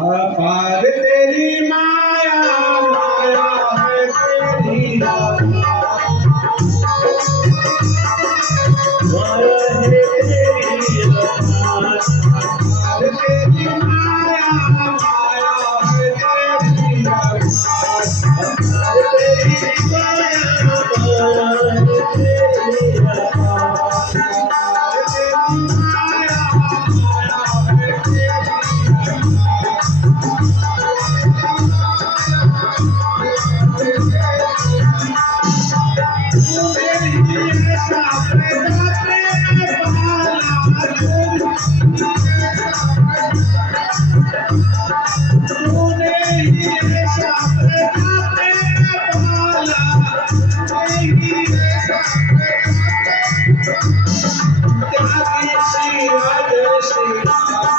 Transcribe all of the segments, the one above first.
अपार तेरी माया माया है तेरी माया है तेरी अपार तेरी माया माया है तेरी अपार तेरी माया माया है तेरी अपार तेरी माया माया है तेरी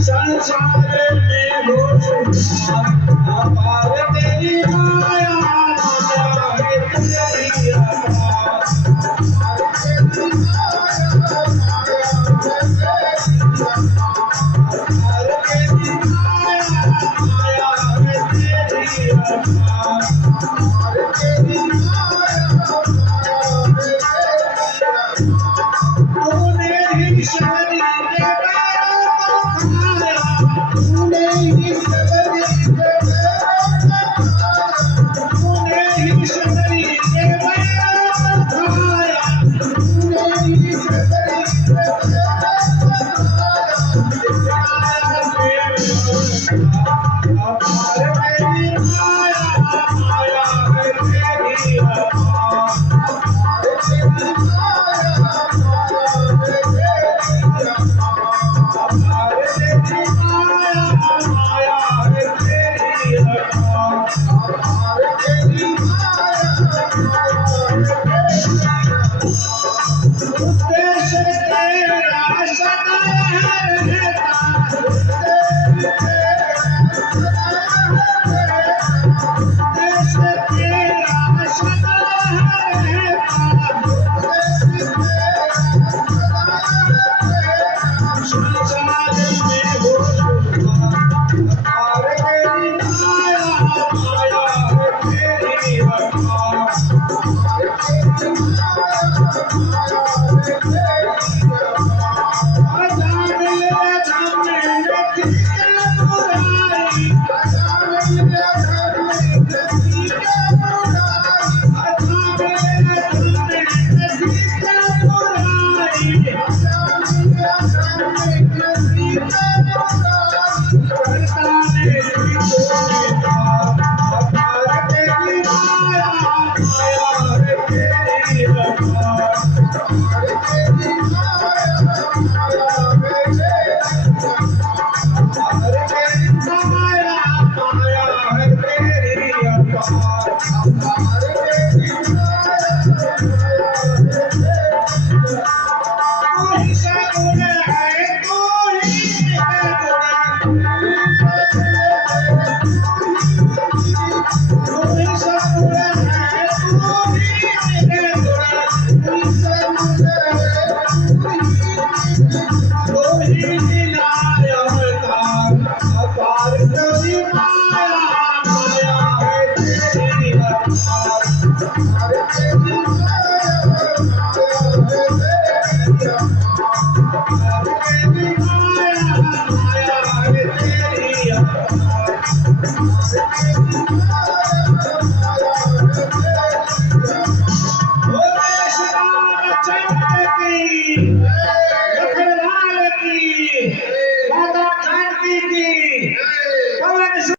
संसार में हो अपार तेरी माया माया है तेरी अपार तेरी माया माया है तेरी अपार तेरी तूने ही शरीर के तूने ही शरीर के खाया तूने ही अपार तेरी माया माया है तेरी